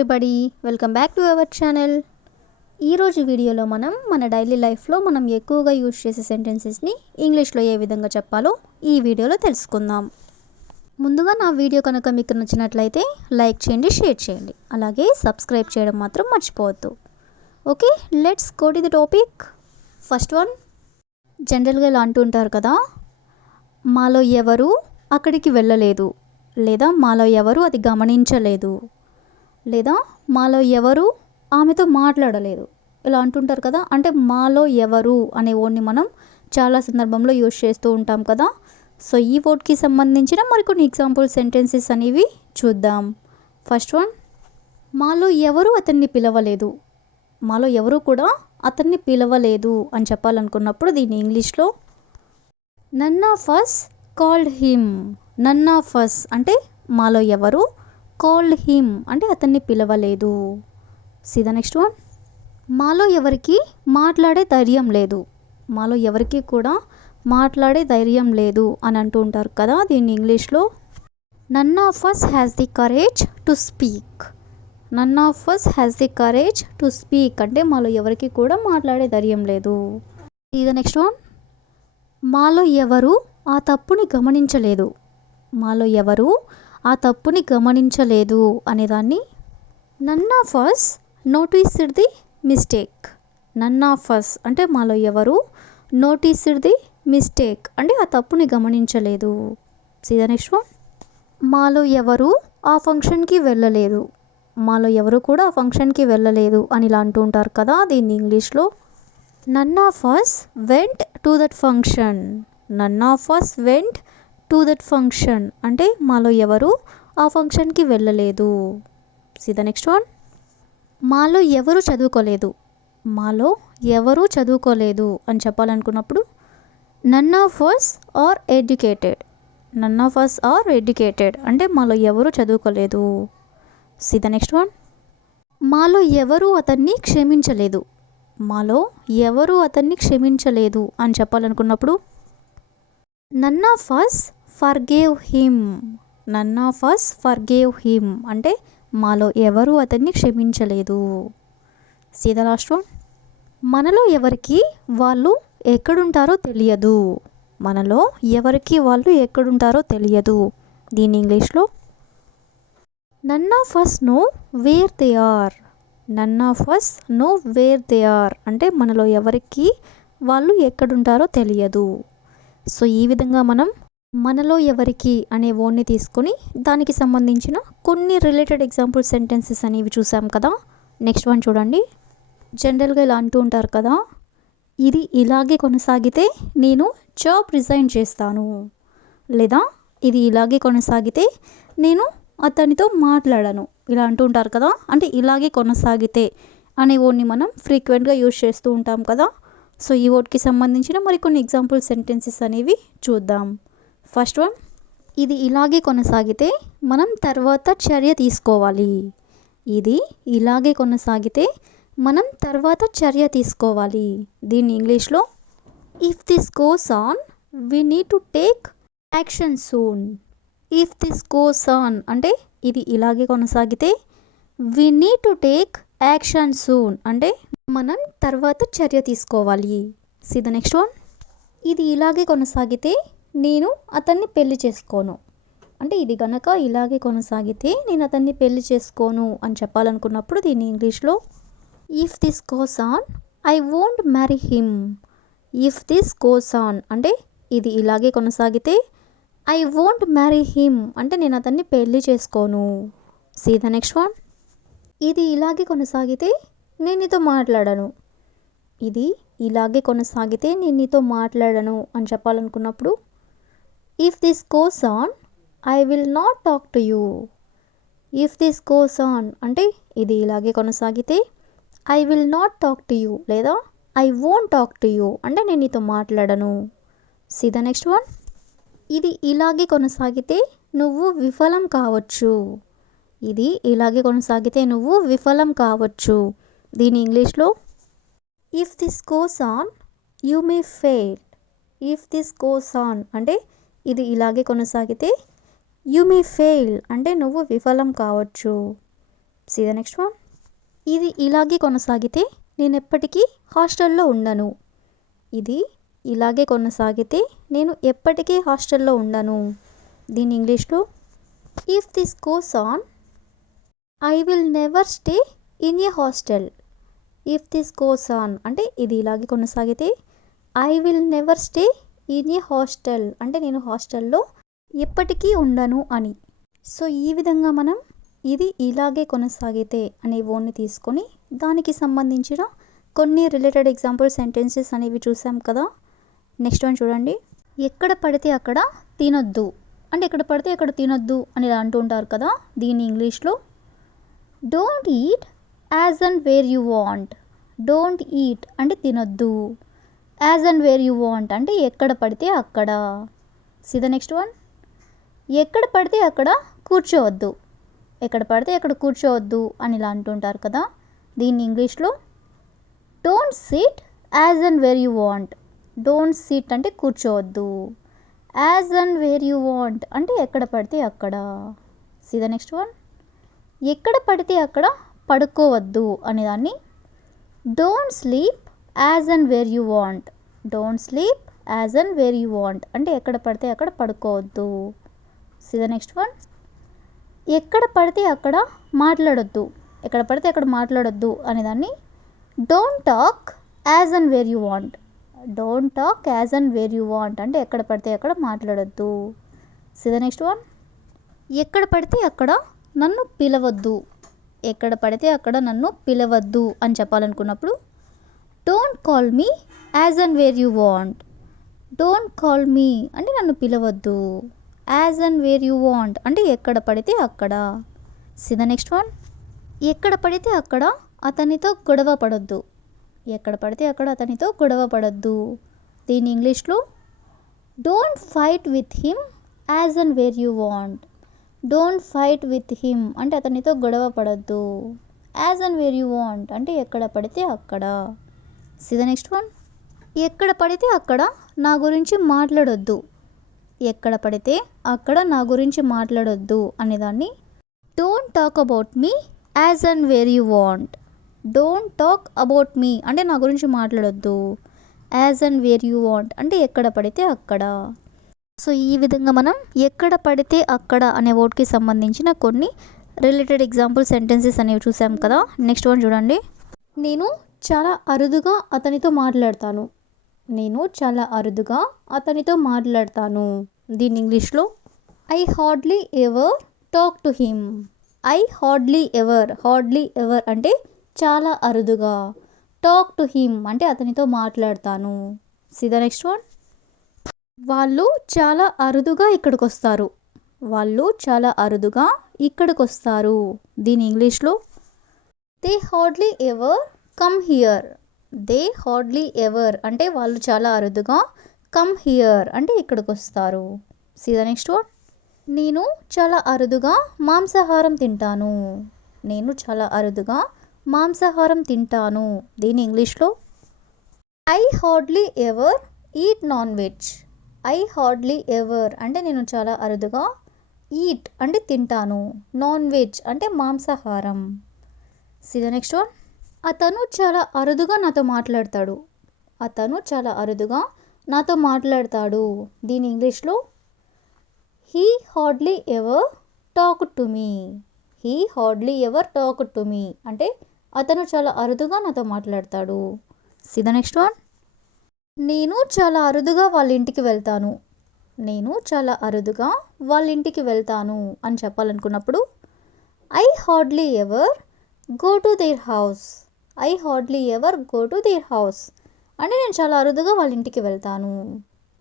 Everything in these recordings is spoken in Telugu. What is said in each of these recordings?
Everybody, welcome back to our channel. ఈరోజు వీడియోలో మన డైలీ లైఫ్లో మనం ఎక్కువగా యూజ్ చేసే సెంటెన్సెస్ని ఇంగ్లీష్లో ఏ విధంగా చెప్పాలో ఈ వీడియోలో తెలుసుకుందాం. ముందుగా నా వీడియో కనుక మీకు నచ్చినట్లయితే లైక్ చేయండి, షేర్ చేయండి, అలాగే సబ్స్క్రైబ్ చేయడం మాత్రం మర్చిపోవద్దు. Okay, let's go to the topic. First one, జనరల్గా ఇలా అంటూ ఉంటారు కదా, మాలో ఎవరు అక్కడికి వెళ్ళలేదు, లేదా మాలో ఎవరు అది గమనించలేదు, లేదా మాలో ఎవరు ఆమెతో మాట్లాడలేదు, ఇలా అంటుంటారు కదా. అంటే మాలో ఎవరు అనే వర్డ్ని మనం చాలా సందర్భంలో యూజ్ చేస్తూ ఉంటాం కదా. సో ఈ వర్డ్కి సంబంధించిన మరికొన్ని ఎగ్జాంపుల్ సెంటెన్సెస్ అనేవి చూద్దాం. ఫస్ట్ వన్, మాలో ఎవరు అతన్ని పిలవలేదు. మాలో ఎవరు కూడా అతన్ని పిలవలేదు అని చెప్పాలనుకున్నప్పుడు దీన్ని ఇంగ్లీష్లో none of us called him. None of us అంటే మాలో ఎవరు, కాల్డ్ హిమ్ అంటే అతన్ని పిలవలేదు. సీ ద నెక్స్ట్ వన్, మాలో ఎవరికి మాట్లాడే ధైర్యం లేదు. మాలో ఎవరికి కూడా మాట్లాడే ధైర్యం లేదు అని అంటూ ఉంటారు కదా. దీన్ని ఇంగ్లీష్లో none of us has the courage to speak. None of us has the courage to speak అంటే మాలో ఎవరికి కూడా మాట్లాడే ధైర్యం లేదు. సీ ద నెక్స్ట్ వన్, మాలో ఎవరు ఆ తప్పుని గమనించలేదు. మాలో ఎవరు ఆ తప్పుని గమనించలేదు అనేదాన్ని none of us noticed the mistake. None of us అంటే మాలో ఎవరు నోటీస్డ్ ది మిస్టేక్ అంటే ఆ తప్పుని గమనించలేదు. సీ ద నెక్స్ట్ వన్, మాలో ఎవరు ఆ ఫంక్షన్కి వెళ్ళలేదు. మాలో ఎవరు కూడా ఆ ఫంక్షన్కి వెళ్ళలేదు అని ఇలా అంటూ ఉంటారు కదా. దీన్ని ఇంగ్లీష్లో none of us went to that function. None of us went to that function అంటే మాలో ఎవరు ఆ ఫంక్షన్కి వెళ్ళలేదు. సీ ద నెక్స్ట్ వన్, మాలో ఎవరు చదువుకోలేదు. మాలో ఎవరు చదువుకోలేదు అని చెప్పాలనుకున్నప్పుడు none of us are educated. None of us are educated అంటే మాలో ఎవరు చదువుకోలేదు. సీ ద నెక్స్ట్ వన్, మాలో ఎవరు అతన్ని క్షమించలేదు. మాలో ఎవరు అతన్ని క్షమించలేదు అని చెప్పాలనుకున్నప్పుడు none of us forgave him. None of us forgave him అంటే మాలో ఎవరు అతన్ని క్షమించలేదు. సీ ద లాస్ట్ వన్, మనలో ఎవరికి వాళ్ళు ఎక్కడుంటారో తెలియదు. మనలో ఎవరికి వాళ్ళు ఎక్కడుంటారో తెలియదు. దీని ఇంగ్లీష్లో none of us know where they are. None of us know where they are అంటే మనలో ఎవరికి వాళ్ళు ఎక్కడుంటారో తెలియదు. సో ఈ విధంగా మనం మనలో ఎవరికి అనే వర్డ్ని తీసుకొని దానికి సంబంధించిన కొన్ని రిలేటెడ్ ఎగ్జాంపుల్ సెంటెన్సెస్ అనేవి చూసాం కదా. నెక్స్ట్ వన్ చూడండి. జనరల్గా ఇలా అంటూ ఉంటారు కదా, ఇది ఇలాగే కొనసాగితే నేను జాబ్ రిజైన్ చేస్తాను, లేదా ఇది ఇలాగే కొనసాగితే నేను అతనితో మాట్లాడను, ఇలా అంటూ ఉంటారు కదా. అంటే ఇలాగే కొనసాగితే అనే వర్డ్ని మనం ఫ్రీక్వెంట్గా యూజ్ చేస్తూ ఉంటాం కదా. సో ఈ వర్డ్కి సంబంధించిన మరికొన్ని ఎగ్జాంపుల్ సెంటెన్సెస్ అనేవి చూద్దాం. ఫస్ట్ వన్, ఇది ఇలాగే కొనసాగితే మనం తర్వాత చర్య తీసుకోవాలి. ఇది ఇలాగే కొనసాగితే మనం తర్వాత చర్య తీసుకోవాలి. దీన్ని ఇంగ్లీష్లో if this goes on we need to take action soon. If this goes on అంటే ఇది ఇలాగే కొనసాగితే we need to take action soon అంటే మనం తర్వాత చర్య తీసుకోవాలి. సీ ద నెక్స్ట్ వన్, ఇది ఇలాగే కొనసాగితే నేను అతన్ని పెళ్లి చేసుకోను. అంటే ఇది గనక ఇలాగే కొనసాగితే నేను అతన్ని పెళ్లి చేసుకోను అని చెప్పాలనుకున్నప్పుడు దీన్ని ఇంగ్లీష్లో if this goes on I won't marry him. If this goes on అంటే ఇది ఇలాగే కొనసాగితే ఐ వోంట్ మ్యారీ హిమ్ అంటే నేను అతన్ని పెళ్లి చేసుకోను. సీ ద నెక్స్ట్ వన్, ఇది ఇలాగే కొనసాగితే నేను నీతో మాట్లాడను. ఇది ఇలాగే కొనసాగితే నేను నీతో మాట్లాడను అని చెప్పాలనుకున్నప్పుడు if this goes on I will not talk to you. If this goes on అంటే ఇది ఇలాగే కొనసాగితే I will not talk to you లేదా I won't talk to you అంటే నేను నీతో మాట్లాడను. సీ ద నెక్స్ట్ వన్, ఇది ఇలాగే కొనసాగితే నువ్వు విఫలం కావచ్చు. ఇది ఇలాగే కొనసాగితే నువ్వు విఫలం కావచ్చు. దీని ఇంగ్లీష్లో if this goes on you may fail. If this goes on అంటే ఇది ఇలాగే కొనసాగితే యూ మే ఫెయిల్ అంటే నువ్వు విఫలం కావచ్చు. See the next one. ఇది ఇలాగే కొనసాగితే నేను ఎప్పటికీ హాస్టల్లో ఉండను. ఇది ఇలాగే కొనసాగితే నేను ఎప్పటికీ హాస్టల్లో ఉండను. దీని ఇంగ్లీష్లో if this goes on I will never stay in a hostel. If this goes on అంటే ఇది ఇలాగే కొనసాగితే I will never stay in a hostel అంటే నేను హాస్టల్లో ఎప్పటికీ ఉండను అని. సో ఈ విధంగా మనం ఇది ఇలాగే కొనసాగితే అనే వర్డ్ని తీసుకొని దానికి సంబంధించిన కొన్ని రిలేటెడ్ ఎగ్జాంపుల్ సెంటెన్సెస్ అనేవి చూసాం కదా. నెక్స్ట్ వన్ చూడండి. ఎక్కడ పడితే అక్కడ తినొద్దు అంటే ఎక్కడ పడితే అక్కడ తినొద్దు అని ఇలా అంటూ ఉంటారు కదా. దీని ఇంగ్లీష్లో don't eat as and where you want. Don't eat అంటే తినొద్దు. As and where you want అంటే ఎక్కడ పడితే అక్కడ. See the next one. ఎక్కడ పడితే అక్కడ కూర్చోవద్దు. ఎక్కడ పడితే అక్కడ కూర్చోవద్దు అని ఇలా అంటుంటారు కదా. దీన్ని ఇంగ్లీష్లో don't sit as and where you want. Don't sit అంటే కూర్చోవద్దు. As and where you want అంటే ఎక్కడ పడితే అక్కడ. See the next one. ఎక్కడ పడితే అక్కడ పడుకోవద్దు అనే దాన్ని don't sleep as and where you want. Don't sleep as and where you want అంటే ఎక్కడ పడితే అక్కడ పడుకోవద్దు. See the next one. ఎక్కడ పడితే అక్కడ మాట్లాడొద్దు. ఎక్కడ పడితే అక్కడ మాట్లాడొద్దు అనే దాన్ని don't talk as and where you want. Don't talk as and where you want అంటే ఎక్కడ పడితే అక్కడ మాట్లాడొద్దు. See the next one. ఎక్కడ పడితే అక్కడ నన్ను పిలవద్దు. ఎక్కడ పడితే అక్కడ నన్ను పిలవద్దు అని చెప్పాలనుకున్నప్పుడు don't call me as and where you want. Don't call me అంటే నన్ను పిలవద్దు. As and where you want అంటే ఎక్కడ పడితే అక్కడ. See the next one. ఎక్కడ పడితే అక్కడ అతనితో గొడవ పడొద్దు. ఎక్కడ పడితే అక్కడ అతనితో గొడవ పడొద్దు. దీని ఇంగ్లీష్లో don't fight with him as and where you want. Don't fight with him అంటే అతనితో గొడవ పడొద్దు. As and where you want అంటే ఎక్కడ పడితే అక్కడ. See the next one. ఎక్కడ పడితే అక్కడ నా గురించి మాట్లాడొద్దు. ఎక్కడ పడితే అక్కడ నా గురించి మాట్లాడొద్దు అనేదాన్ని don't talk about me as and where you want. Don't talk about me అంటే నా గురించి మాట్లాడొద్దు. As and where you want అంటే ఎక్కడ పడితే అక్కడ. సో ఈ విధంగా మనం ఎక్కడ పడితే అక్కడ అనే వర్డ్కి సంబంధించిన కొన్ని రిలేటెడ్ ఎగ్జాంపుల్ సెంటెన్సెస్ అనేవి చూసాం కదా. నెక్స్ట్ వన్ చూడండి. నేను చాలా అరుదుగా అతనితో మాట్లాడతాను. నేను చాలా అరుదుగా అతనితో మాట్లాడతాను. దీని ఇంగ్లీష్లో I hardly ever talk to him. I hardly ever. Hardly ever అంటే చాలా అరుదుగా. టాక్ టు హిమ్ అంటే అతనితో మాట్లాడతాను. See the next one. వాళ్ళు చాలా అరుదుగా ఇక్కడికి వస్తారు. వాళ్ళు చాలా అరుదుగా ఇక్కడికి వస్తారు. దీని ఇంగ్లీష్లో they hardly ever come here. They hardly ever అంటే వాళ్ళు చాలా అరుదుగా కమ్ హియర్ అంటే ఇక్కడికి వస్తారు. See the next one. నేను చాలా అరుదుగా మాంసాహారం తింటాను. నేను చాలా అరుదుగా మాంసాహారం తింటాను. దీని ఇంగ్లీష్లో I hardly ever eat non veg. I hardly ever అంటే నేను చాలా అరుదుగా, ఈట్ అంటే తింటాను, నాన్ వెజ్ అంటే మాంసాహారం. See the next one. అతను చాలా అరుదుగా నాతో మాట్లాడతాడు. అతను చాలా అరుదుగా నాతో మాట్లాడతాడు. దీని ఇంగ్లీష్లో he hardly ever talk to me. He hardly ever talk to me అంటే అతను చాలా అరుదుగా నాతో మాట్లాడతాడు. See the next one. నేను చాలా అరుదుగా వాళ్ళ ఇంటికి వెళ్తాను. నేను చాలా అరుదుగా వాళ్ళ ఇంటికి వెళ్తాను అని చెప్పాలనుకున్నప్పుడు I hardly ever go to their house. I hardly ever go to their house అంటే నేను చాలా అరుదుగా వాళ్ళ ఇంటికి వెళ్తాను.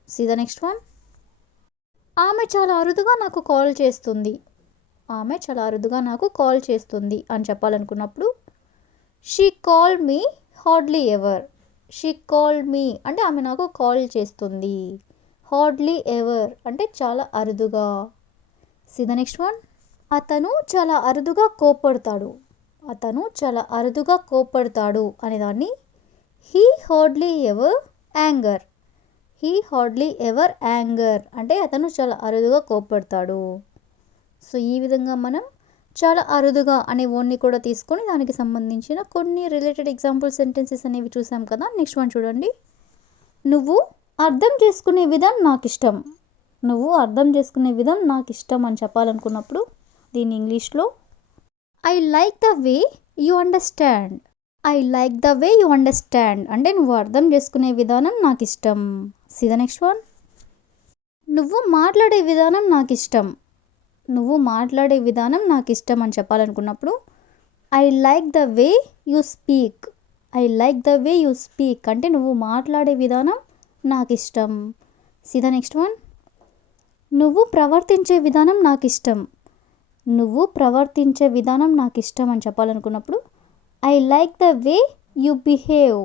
See the next one. ఆమె చాలా అరుదుగా నాకు కాల్ చేస్తుంది. ఆమె చాలా అరుదుగా నాకు కాల్ చేస్తుంది అని చెప్పాలనుకున్నప్పుడు she called me hardly ever. She called me అంటే ఆమె నాకు కాల్ చేస్తుంది. హార్డ్లీ ఎవర్ అంటే చాలా అరుదుగా. See the next one. అతను చాలా అరుదుగా కోప్పడతాడు. అతను చాలా అరుదుగా కోప్పడతాడు అనేదాన్ని he hardly ever anger. He hardly ever anger అంటే అతను చాలా అరుదుగా కోప్పడతాడు. సో ఈ విధంగా మనం చాలా అరుదుగా అనే వర్డ్ని కూడా తీసుకొని దానికి సంబంధించిన కొన్ని రిలేటెడ్ ఎగ్జాంపుల్ సెంటెన్సెస్ అనేవి చూసాం కదా. నెక్స్ట్ వన్ చూడండి. నువ్వు అర్థం చేసుకునే విధం నాకు ఇష్టం. నువ్వు అర్థం చేసుకునే విధం నాకు ఇష్టం అని చెప్పాలనుకున్నప్పుడు దీన్ని ఇంగ్లీష్లో I like the way you understand. I like the way you understand అంటే నువ్వు అర్థం చేసుకునే విధానం నాకు ఇష్టం. See the next one. నువ్వు మాట్లాడే విధానం నాకు ఇష్టం. నువ్వు మాట్లాడే విధానం నాకు ఇష్టం అని చెప్పాలనుకున్నప్పుడు I like the way you speak. I like the way you speak అంటే నువ్వు మాట్లాడే విధానం నాకు ఇష్టం. See the next one. నువ్వు ప్రవర్తించే విధానం నాకు ఇష్టం. నువ్వు ప్రవర్తించే విధానం నాకు ఇష్టం అని చెప్పాలనుకున్నప్పుడు I like the way you behave.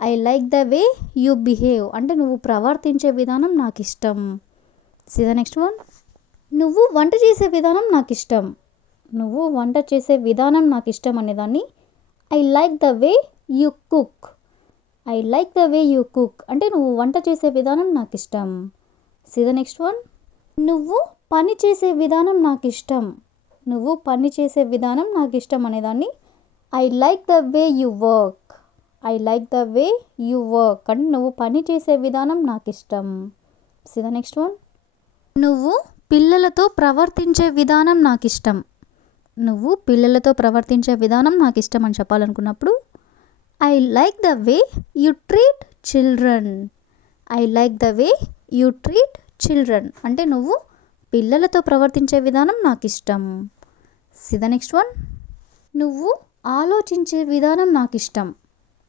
I like the way you behave అంటే నువ్వు ప్రవర్తించే విధానం నాకు ఇష్టం. See the next one. నువ్వు వంట చేసే విధానం నాకు ఇష్టం. నువ్వు వంట చేసే విధానం నాకు ఇష్టం అనేదాన్ని I like the way you cook. I like the way you cook అంటే నువ్వు వంట చేసే విధానం నాకు ఇష్టం. See the next one. నువ్వు పని చేసే విధానం నాకు ఇష్టం. నువ్వు పని చేసే విధానం నాకు ఇష్టం అనేదాన్ని I like the way you work. I like the way you work అంటే నువ్వు పని చేసే విధానం నాకు ఇష్టం. See the next one. నువ్వు పిల్లలతో ప్రవర్తించే విధానం నాకు ఇష్టం. నువ్వు పిల్లలతో ప్రవర్తించే విధానం నాకు ఇష్టం అని చెప్పాలనుకున్నప్పుడు I like the way you treat children. I like the way you treat children అంటే నువ్వు పిల్లలతో ప్రవర్తించే విధానం నాకు ఇష్టం. See the next one. నువ్వు ఆలోచించే విధానం నాకు ఇష్టం.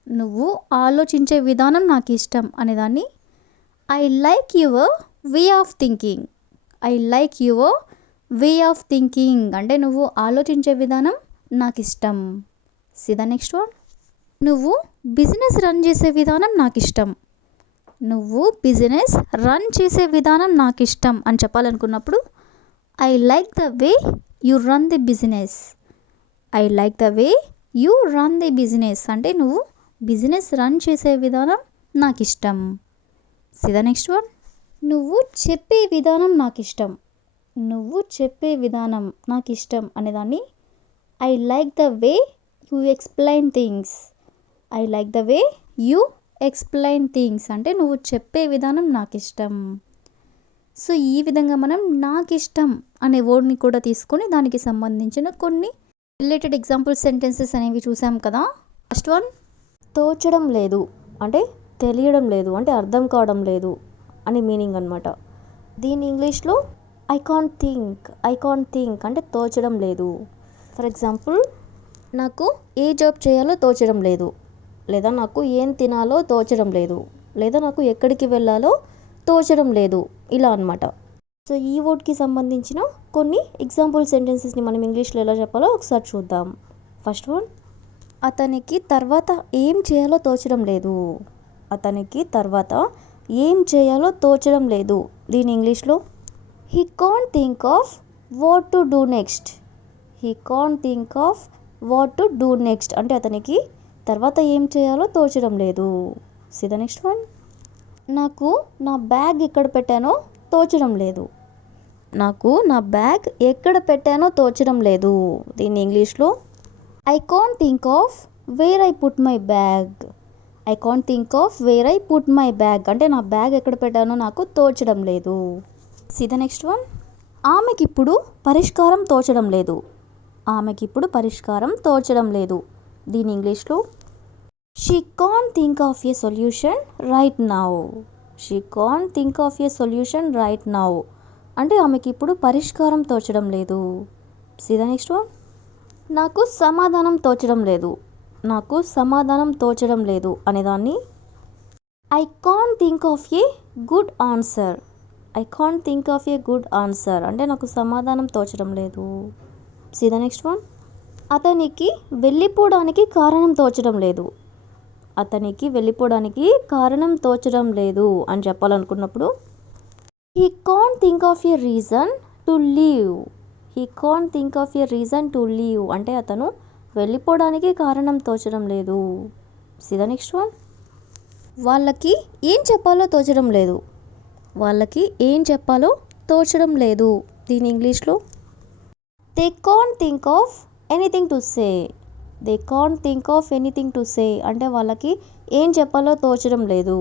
నువ్వు ఆలోచించే విధానం నాకు ఇష్టం అనేదాన్ని I like your way of thinking. I like your way of thinking అంటే నువ్వు ఆలోచించే విధానం నాకు ఇష్టం. See the next one. నువ్వు బిజినెస్ రన్ చేసే విధానం నాకు ఇష్టం. నువ్వు బిజినెస్ రన్ చేసే విధానం నాకు ఇష్టం అని చెప్పాలనుకున్నప్పుడు I like the way you run the business. I like the way you run the business అంటే నువ్వు బిజినెస్ రన్ చేసే విధానం నాకు ఇష్టం. See the next one. నువ్వు చెప్పే విధానం నాకు ఇష్టం. నువ్వు చెప్పే విధానం నాకు ఇష్టం అనేదాన్ని I like the way you explain things. I like the way you explain things అంటే నువ్వు చెప్పే విధానం నాకు ఇష్టం. సో ఈ విధంగా మనం నాకు ఇష్టం అనే వర్డ్ని కూడా తీసుకొని దానికి సంబంధించిన కొన్ని రిలేటెడ్ ఎగ్జాంపుల్ సెంటెన్సెస్ అనేవి చూసాం కదా. ఫస్ట్ వన్ తోచడం లేదు అంటే తెలియడం లేదు అంటే అర్థం కావడం లేదు అని మీనింగ్ అనమాట. దీని ఇంగ్లీష్లో I can't think. I can't think అంటే తోచడం లేదు. ఫర్ ఎగ్జాంపుల్ నాకు ఏ జాబ్ చేయాలో తోచడం లేదు, లేదా నాకు ఏం తినాలో తోచడం లేదు, లేదా నాకు ఎక్కడికి వెళ్ళాలో తోచడం లేదు ఇలా అనమాట. సో ఈ వర్డ్కి సంబంధించిన కొన్ని ఎగ్జాంపుల్ సెంటెన్సెస్ని మనం ఇంగ్లీష్లో ఎలా చెప్పాలో ఒకసారి చూద్దాం. First one. అతనికి తర్వాత ఏం చేయాలో తోచడం లేదు. అతనికి తర్వాత ఏం చేయాలో తోచడం లేదు. దీని ఇంగ్లీష్లో he can't think of what to do next. He can't think of what to do next అంటే అతనికి తర్వాత ఏం చేయాలో తోచడం లేదు. See the next one. నాకు నా బ్యాగ్ ఎక్కడ పెట్టానో తోచడం లేదు. నాకు నా బ్యాగ్ ఎక్కడ పెట్టానో తోచడం లేదు. దీన్ని ఇంగ్లీష్లో I can't think of where I put my bag. I can't think of where I put my bag అంటే నా బ్యాగ్ ఎక్కడ పెట్టానో నాకు తోచడం లేదు. See the next one. ఆమెకిప్పుడు పరిష్కారం తోచడం లేదు. ఆమెకిప్పుడు పరిష్కారం తోచడం లేదు. దీని ఇంగ్లీష్లో she can't think of a solution right now. She can't think of a solution right now అంటే ఆమెకి ఇప్పుడు పరిష్కారం తోచడం లేదు. See the next one. నాకు సమాధానం తోచడం లేదు. నాకు సమాధానం తోచడం లేదు అనేదాన్ని I can't think of a good answer. I can't think of a good answer అంటే నాకు సమాధానం తోచడం లేదు. See the next one. అతనికి వెళ్ళిపోవడానికి కారణం తోచడం లేదు. అతనికి వెళ్ళిపోవడానికి కారణం తోచడం లేదు అని చెప్పాలనుకున్నప్పుడు he can't think of a reason to leave. He can't think of a reason to leave అంటే అతను వెళ్ళిపోవడానికి కారణం తోచడం లేదు. See the next one. వాళ్ళకి ఏం చెప్పాలో తోచడం లేదు. వాళ్ళకి ఏం చెప్పాలో తోచడం లేదు. దీని ఇంగ్లీష్లో they can't think of anything to say. They can't think of anything to say అంటే వాళ్ళకి ఏం చెప్పాలో తోచడం లేదు.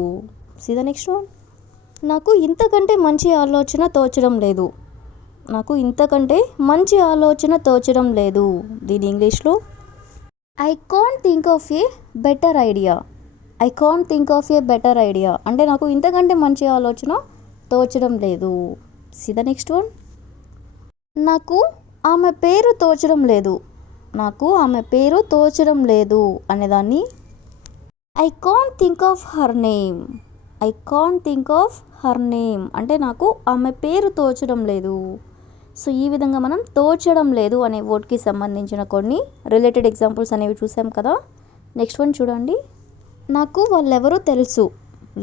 See the next one. నాకు ఇంతకంటే మంచి ఆలోచన తోచడం లేదు. నాకు ఇంతకంటే మంచి ఆలోచన తోచడం లేదు. దీని ఇంగ్లీష్లో I can't think of a better idea. I can't think of a better idea అంటే నాకు ఇంతకంటే మంచి ఆలోచన తోచడం లేదు. See the next one. నాకు ఆమె పేరు తోచడం లేదు. నాకు ఆమె పేరు తోచడం లేదు అనేదాన్ని I can't think of her name. I can't think of her name అంటే నాకు ఆమె పేరు తోచడం లేదు. సో ఈ విధంగా మనం తోచడం లేదు అనే వర్డ్కి సంబంధించిన కొన్ని రిలేటెడ్ ఎగ్జాంపుల్స్ అనేవి చూసాం కదా. నెక్స్ట్ వన్ చూడండి. నాకు వాళ్ళెవరో తెలుసు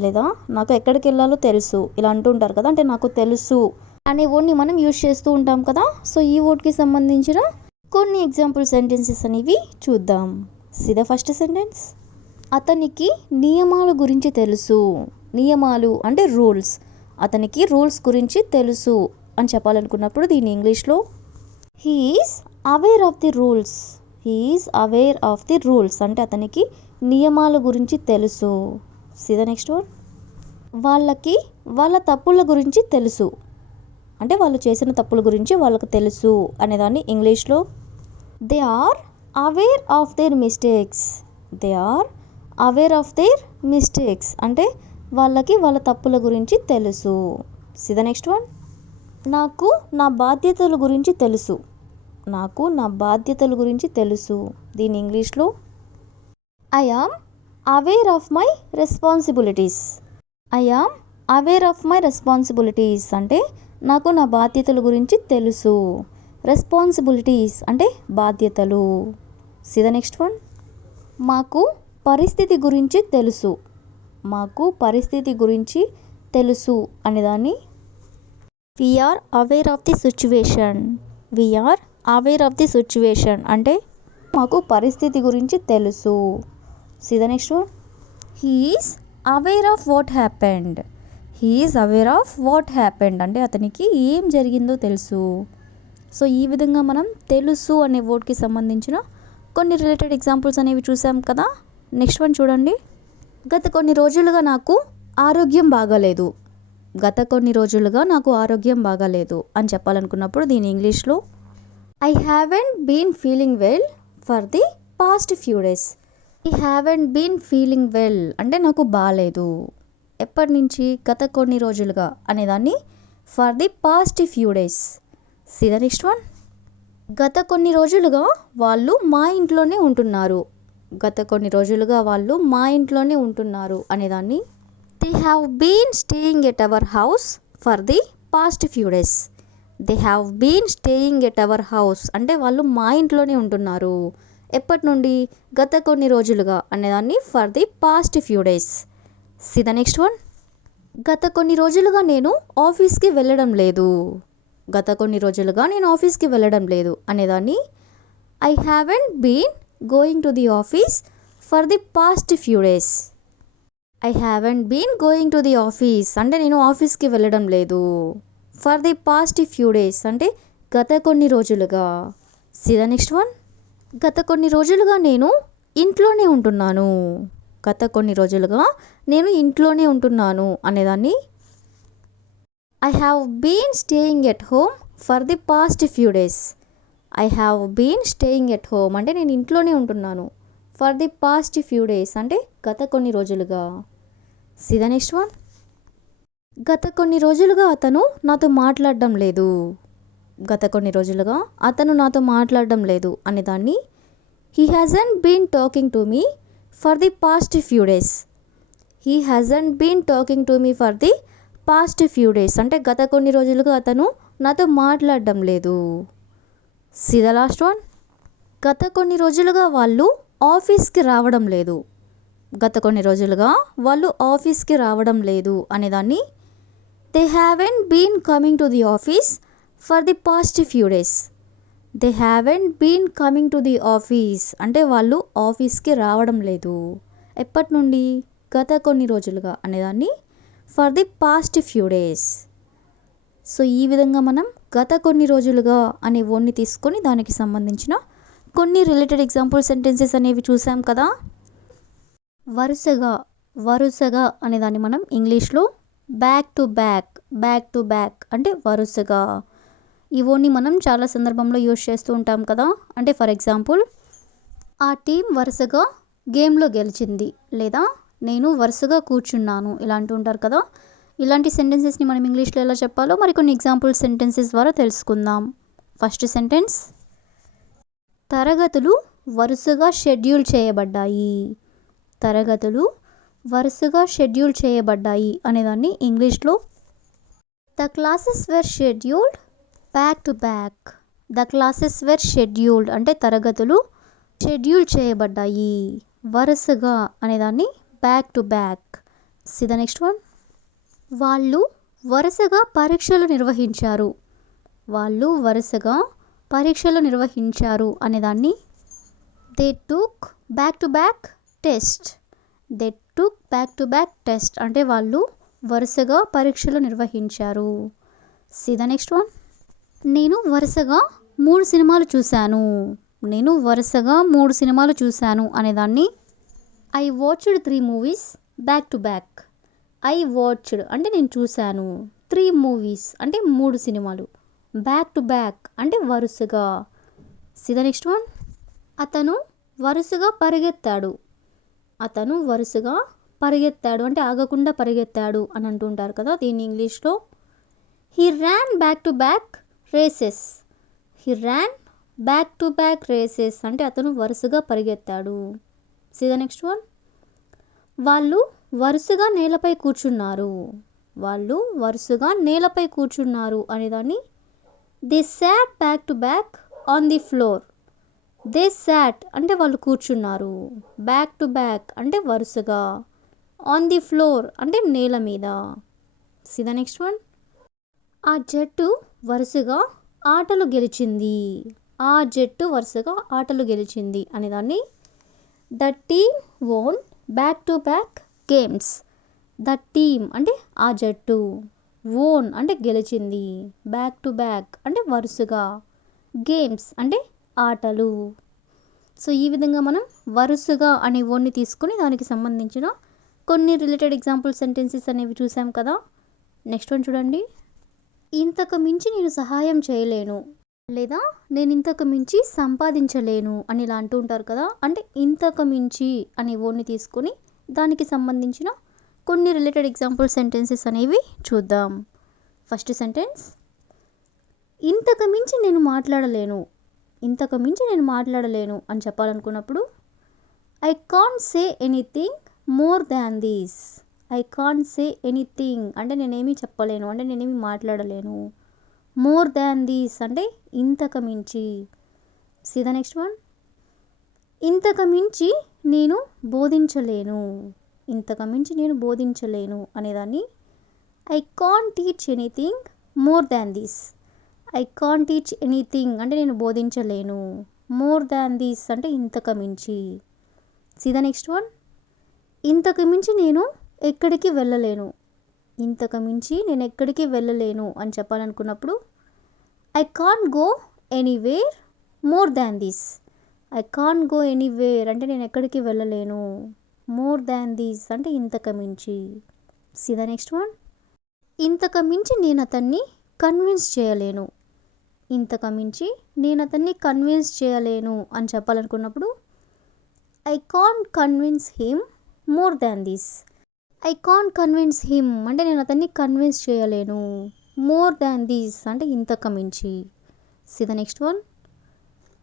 లేదా నాకు ఎక్కడికి వెళ్ళాలో తెలుసు ఇలా అంటుంటారు కదా, అంటే నాకు తెలుసు అనే వర్డ్ని మనం యూజ్ చేస్తూ ఉంటాం కదా. సో ఈ వర్డ్కి సంబంధించిన కొన్ని ఎగ్జాంపుల్ సెంటెన్సెస్ అనేవి చూద్దాం. See the first sentence. అతనికి నియమాల గురించి తెలుసు. నియమాలు అంటే రూల్స్. అతనికి రూల్స్ గురించి తెలుసు అని చెప్పాలనుకున్నప్పుడు దీని ఇంగ్లీష్లో he is aware of the rules. He is aware of the rules అంటే అతనికి నియమాల గురించి తెలుసు. See the next one. వాళ్ళకి వాళ్ళ తప్పుల గురించి తెలుసు అంటే వాళ్ళు చేసిన తప్పుల గురించి వాళ్ళకు తెలుసు అనేదాన్ని ఇంగ్లీష్లో they are aware of their mistakes. They are aware of their mistakes అంటే వాళ్ళకి వాళ్ళ తప్పుల గురించి తెలుసు. See the next one. నాకు నా బాధ్యతల గురించి తెలుసు. నాకు నా బాధ్యతల గురించి తెలుసు. దీని ఇంగ్లీష్లో I am aware of my responsibilities. I am aware of my responsibilities అంటే నాకు నా బాధ్యతల గురించి తెలుసు. రెస్పాన్సిబిలిటీస్ అంటే బాధ్యతలు. See the next one. మాకు పరిస్థితి గురించి తెలుసు. మాకు పరిస్థితి గురించి తెలుసు అనేదాన్ని we're aware of the situation. We're aware of the situation అంటే మాకు పరిస్థితి గురించి తెలుసు. See the next one. He is aware of what happened. He is aware of what happened అంటే అతనికి ఏం జరిగిందో తెలుసు. సో ఈ విధంగా మనం తెలుసు అనే వర్డ్కి సంబంధించిన కొన్ని రిలేటెడ్ ఎగ్జాంపుల్స్ అనేవి చూసాం కదా. నెక్స్ట్ వన్ చూడండి. గత కొన్ని రోజులుగా నాకు ఆరోగ్యం బాగాలేదు. గత కొన్ని రోజులుగా నాకు ఆరోగ్యం బాగాలేదు అని చెప్పాలనుకున్నప్పుడు దీని ఇంగ్లీష్లో I haven't been feeling well for the past few days. I haven't been feeling well అంటే నాకు బాగాలేదు. ఎప్పటి నుంచి? గత కొన్ని రోజులుగా అనేదాన్ని for the past few days. See the next one. గత కొన్ని రోజులుగా వాళ్ళు మా ఇంట్లోనే ఉంటున్నారు. గత కొన్ని రోజులుగా వాళ్ళు మా ఇంట్లోనే ఉంటున్నారు అనేదాన్ని they have been staying at our house for the past few days. They have been staying at our house అంటే వాళ్ళు మా ఇంట్లోనే ఉంటున్నారు. ఎప్పటి నుండి? గత కొన్ని రోజులుగా అనేదాన్ని for the past few days. See the next one. గత కొన్ని రోజులుగా నేను ఆఫీస్కి వెళ్ళడం లేదు. గత కొన్ని రోజులుగా నేను ఆఫీస్కి వెళ్ళడం లేదు అనేదాన్ని I haven't been going to the office for the past few days. I haven't been going to the office అంటే నేను ఆఫీస్కి వెళ్ళడం లేదు. For the past few days అంటే గత కొన్ని రోజులుగా. See the next one. గత కొన్ని రోజులుగా నేను ఇంట్లోనే ఉంటున్నాను. గత కొన్ని రోజులుగా నేను ఇంట్లోనే ఉంటున్నాను అనేదాన్ని I have been staying at home for the past few days. I have been staying at home అంటే నేను ఇంట్లోనే ఉంటున్నాను. For the past few days అంటే గత కొన్ని రోజులుగా. See the next one. గత కొన్ని రోజులుగా అతను నాతో మాట్లాడడం లేదు. గత కొన్ని రోజులుగా అతను నాతో మాట్లాడడం లేదు అనేదాన్ని he hasn't been talking to me for the past few days. He hasn't been talking to me for the past few days అంటే గత కొన్ని రోజులుగా అతను నాతో మాట్లాడడం లేదు. See the last one. గత కొన్ని రోజులుగా వాళ్ళు ఆఫీస్కి రావడం లేదు. గత కొన్ని రోజులుగా వాళ్ళు ఆఫీస్కి రావడం లేదు అనేదాన్ని they haven't been coming to the office for the past few days. They haven't been coming to the office అంటే వాళ్ళు ఆఫీస్కి రావడం లేదు. ఎప్పటి నుండి? గత కొన్ని రోజులుగా అనేదాన్ని for the past few days. So ఈ విధంగా మనం గత కొన్ని రోజులుగా అనే వర్డ్ని తీసుకొని దానికి సంబంధించిన కొన్ని రిలేటెడ్ ఎగ్జాంపుల్ సెంటెన్సెస్ అనేవి చూసాం కదా. వరుసగా అనే దాన్ని మనం ఇంగ్లీష్లో బ్యాక్ టు బ్యాక్ అంటే వరుసగా. ఈ వర్డ్ని మనం చాలా సందర్భంలో యూజ్ చేస్తూ ఉంటాం కదా. అంటే ఫర్ ఎగ్జాంపుల్, ఆ టీం వరుసగా గేమ్లో గెలిచింది, లేదా నేను వరుసగా కూర్చున్నాను, ఇలా అంటూ ఉంటారు కదా. ఇలాంటి సెంటెన్సెస్ని మనం ఇంగ్లీష్లో ఎలా చెప్పాలో మరికొన్ని ఎగ్జాంపుల్ సెంటెన్సెస్ ద్వారా తెలుసుకుందాం. ఫస్ట్ సెంటెన్స్, తరగతులు వరుసగా షెడ్యూల్ చేయబడ్డాయి. తరగతులు వరుసగా షెడ్యూల్ చేయబడ్డాయి అనేదాన్ని ఇంగ్లీష్లో the classes were scheduled back to back. The classes were scheduled అంటే తరగతులు షెడ్యూల్ చేయబడ్డాయి. వరుసగా అనేదాన్ని back to back. See the next one, వాళ్ళు వరుసగా పరీక్షలు నిర్వహించారు. వాళ్ళు వరుసగా పరీక్షలు నిర్వహించారు అనేదాన్ని they took back to back test. They took back to back test అంటే వాళ్ళు వరుసగా పరీక్షలు నిర్వహించారు. సి ద నెక్స్ట్ వన్, నేను వరుసగా 3 సినిమాలు చూశాను. నేను వరుసగా 3 సినిమాలు చూశాను అనేదాన్ని I watched 3 movies back to back. I watched అంటే నేను చూశాను, 3 మూవీస్ అంటే 3 సినిమాలు, బ్యాక్ టు బ్యాక్ అంటే వరుసగా. సి ద నెక్స్ట్ వన్, అతను వరుసగా పరిగెత్తాడు. అతను వరుసగా పరిగెత్తాడు అంటే ఆగకుండా పరిగెత్తాడు అని అంటుంటారు కదా. దీన్ని ఇంగ్లీష్లో he ran back to back races. He ran back to back races అంటే అతను వరుసగా పరిగెత్తాడు. సి ద నెక్స్ట్ వన్, వాళ్ళు వరుసగా నేలపై కూర్చున్నారు. వాళ్ళు వరుసగా నేలపై కూర్చున్నారు అనేదాన్ని they sat back to back on the floor. They sat అంటే వాళ్ళు కూర్చున్నారు, బ్యాక్ టు బ్యాక్ అంటే వరుసగా, ఆన్ ది ఫ్లోర్ అంటే నేల మీద. సి ద నెక్స్ట్ వన్, ఆ జట్టు వరుసగా ఆటలు గెలిచింది. ఆ జట్టు వరుసగా ఆటలు గెలిచింది అనేదాన్ని the team వోన్ back to back games. The team అంటే ఆ జట్టు, వోన్ అంటే గెలిచింది, బ్యాక్ టు బ్యాక్ అంటే వరుసగా, గేమ్స్ అంటే ఆటలు. సో ఈ విధంగా మనం వరుసగా అనే వర్డ్ని తీసుకొని దానికి సంబంధించిన కొన్ని రిలేటెడ్ ఎగ్జాంపుల్ సెంటెన్సెస్ అనేవి చూసాం కదా. నెక్స్ట్ వన్ చూడండి, ఇంతకు మించి నేను సహాయం చేయలేను, లేదా నేను ఇంతకు మించి సంపాదించలేను అని ఇలా అంటూ ఉంటారు కదా. అంటే ఇంతకు మించి అనే వర్డ్ని తీసుకొని దానికి సంబంధించిన కొన్ని రిలేటెడ్ ఎగ్జాంపుల్ సెంటెన్సెస్ అనేవి చూద్దాం. ఫస్ట్ సెంటెన్స్, ఇంతకు మించి నేను మాట్లాడలేను. ఇంతకు మించి నేను మాట్లాడలేను అని చెప్పాలనుకున్నప్పుడు I can't say anything more than this. I can't say anything అంటే నేనేమి చెప్పలేను, అంటే నేనేమి మాట్లాడలేను. మోర్ దాన్ దిస్ అంటే ఇంతకు మించి. సి ద నెక్స్ట్ వన్, ఇంతకు మించి నేను బోధించలేను. ఇంతకు మించి నేను బోధించలేను అనేదాన్ని I can't teach anything more than this. I can't teach anything అంటే నేను బోధించలేను, మోర్ దాన్ దిస్ అంటే ఇంతకు మించి. సి ద నెక్స్ట్ వన్, ఇంతకు మించి నేను ఎక్కడికి వెళ్ళలేను. ఇంతకు మించి నేను ఎక్కడికి వెళ్ళలేను అని చెప్పాలనుకున్నప్పుడు I can't go anywhere more than this. I can't go anywhere అంటే నేను ఎక్కడికి వెళ్ళలేను, మోర్ దాన్ దిస్ అంటే ఇంతకు మించి. సి ద నెక్స్ట్ వన్, ఇంతకు మించి నేను అతన్ని కన్విన్స్ చేయలేను. ఇంతకు మించి నేను అతన్ని కన్విన్స్ చేయలేను అని చెప్పాలనుకున్నప్పుడు I can't convince him more than this. I can't convince him అంటే నేను అతన్ని కన్విన్స్ చేయలేను, మోర్ దాన్ దిస్ అంటే ఇంతకు మించి. సి ద నెక్స్ట్ వన్,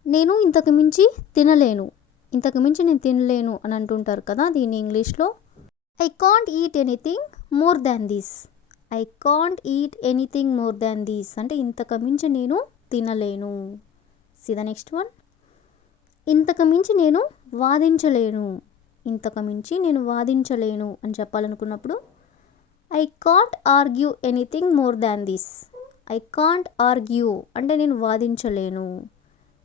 నేను ఇంతకు మించి తినలేను. ఇంతకు మించి నేను తినలేను అని అంటుంటారు కదా. దీన్ని ఇంగ్లీష్లో I can't eat anything more than this. I can't eat anything more than this అంటే ఇంతకు మించి నేను తినలేను. సి ద నెక్స్ట్ వన్, ఇంతకు మించి నేను వాదించలేను. ఇంతకు మించి నేను వాదించలేను అని చెప్పాలనుకున్నప్పుడు I can't argue anything more than this. I can't argue అంటే నేను వాదించలేను,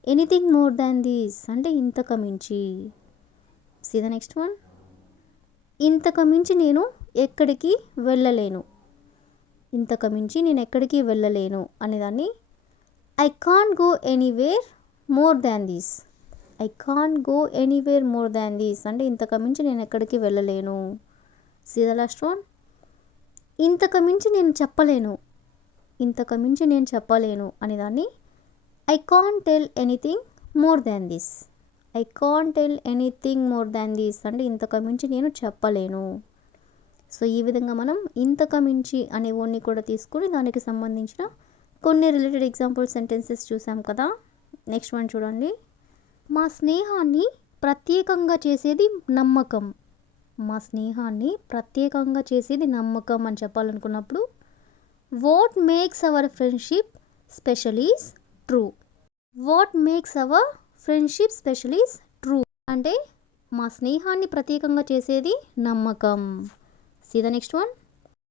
ఎనీథింగ్ మోర్ దాన్ దిస్ అంటే ఇంతకు మించి. సి ద నెక్స్ట్ వన్, ఇంతకు మించి నేను ఎక్కడికి వెళ్ళలేను. ఇంతకు మించి నేను ఎక్కడికి వెళ్ళలేను అనేదాన్ని I can't go anywhere more than this. I can't go anywhere more than this అంటే ఇంతకు మించి నేను ఎక్కడికి వెళ్ళలేను. See the last one. ఇంతకు మించి నేను చెప్పలేను. ఇంతకు మించి నేను చెప్పలేను అనేదాన్ని I can't tell anything more than this. I can't tell anything more than this అంటే ఇంతకు మించి నేను చెప్పలేను. సో ఈ విధంగా మనం ఇంతకు మించి అనే వర్డ్ని కూడా తీసుకుని దానికి సంబంధించిన కొన్ని రిలేటెడ్ ఎగ్జాంపుల్ సెంటెన్సెస్ చూసాం కదా. నెక్స్ట్ వన్ చూడండి. మా స్నేహాన్ని ప్రత్యేకంగా చేసేది నమ్మకం. మా స్నేహాన్ని ప్రత్యేకంగా చేసేది నమ్మకం అని చెప్పాలనుకున్నప్పుడు what makes our friendship special is true. What makes our friendship special is true అంటే మా స్నేహాన్ని ప్రత్యేకంగా చేసేది నమ్మకం. See the next one.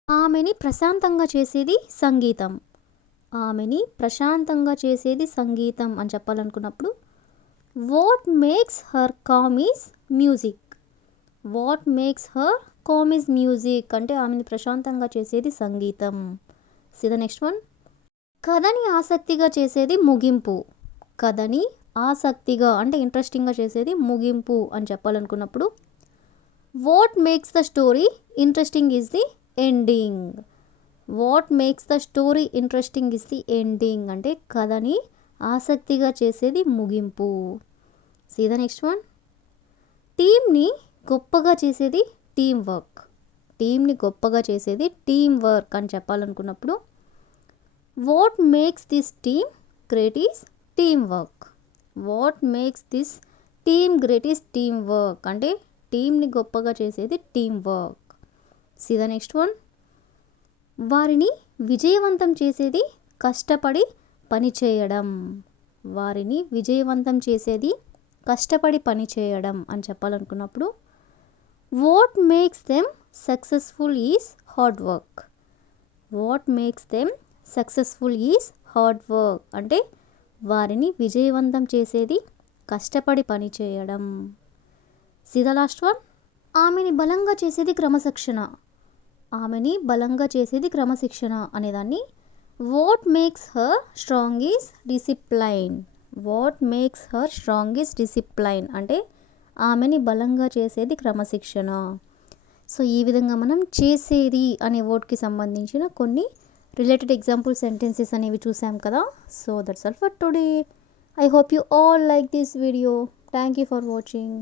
ఆమెని ప్రశాంతంగా చేసేది సంగీతం. ఆమెని ప్రశాంతంగా చేసేది సంగీతం అని చెప్పాలనుకున్నప్పుడు what makes her calm is music. What makes her calm is music అంటే ఆమెని ప్రశాంతంగా చేసేది సంగీతం. See the next one. కథని ఆసక్తిగా చేసేది ముగింపు. కథని ఆసక్తిగా అంటే ఇంట్రెస్టింగ్గా చేసేది ముగింపు అని చెప్పాలనుకున్నప్పుడు what makes the story interesting is the ending. What makes the story interesting is the ending అంటే కథని ఆసక్తిగా చేసేది ముగింపు. See the next one. టీమ్ని గొప్పగా చేసేది టీం వర్క్. టీమ్ని గొప్పగా చేసేది టీం వర్క్ అని చెప్పాలనుకున్నప్పుడు what makes this team great is team work. What makes this team great is team work అంటే టీంని గొప్పగా చేసేది team work. See the next one. వారిని విజయవంతం చేసేది కష్టపడి పనిచేయడం. వారిని విజయవంతం చేసేది కష్టపడి పనిచేయడం అని చెప్పాలనుకున్నప్పుడు what makes them successful is hard work. What makes them successful is hard work అంటే వారిని విజయవంతం చేసేది కష్టపడి పనిచేయడం. See the last one. ఆమెని బలంగా చేసేది క్రమశిక్షణ. ఆమెని బలంగా చేసేది క్రమశిక్షణ అనేదాన్ని what makes her strong is discipline. What makes her strong is discipline అంటే ఆమెని బలంగా చేసేది క్రమశిక్షణ. సో ఈ విధంగా మనం చేసేది అనే వర్డ్కి సంబంధించిన కొన్ని రిలేటెడ్ ఎగ్జాంపుల్ సెంటెన్సెస్ అనేవి చూసాం కదా. So that's all for today. I hope you all like this video. Thank you for watching.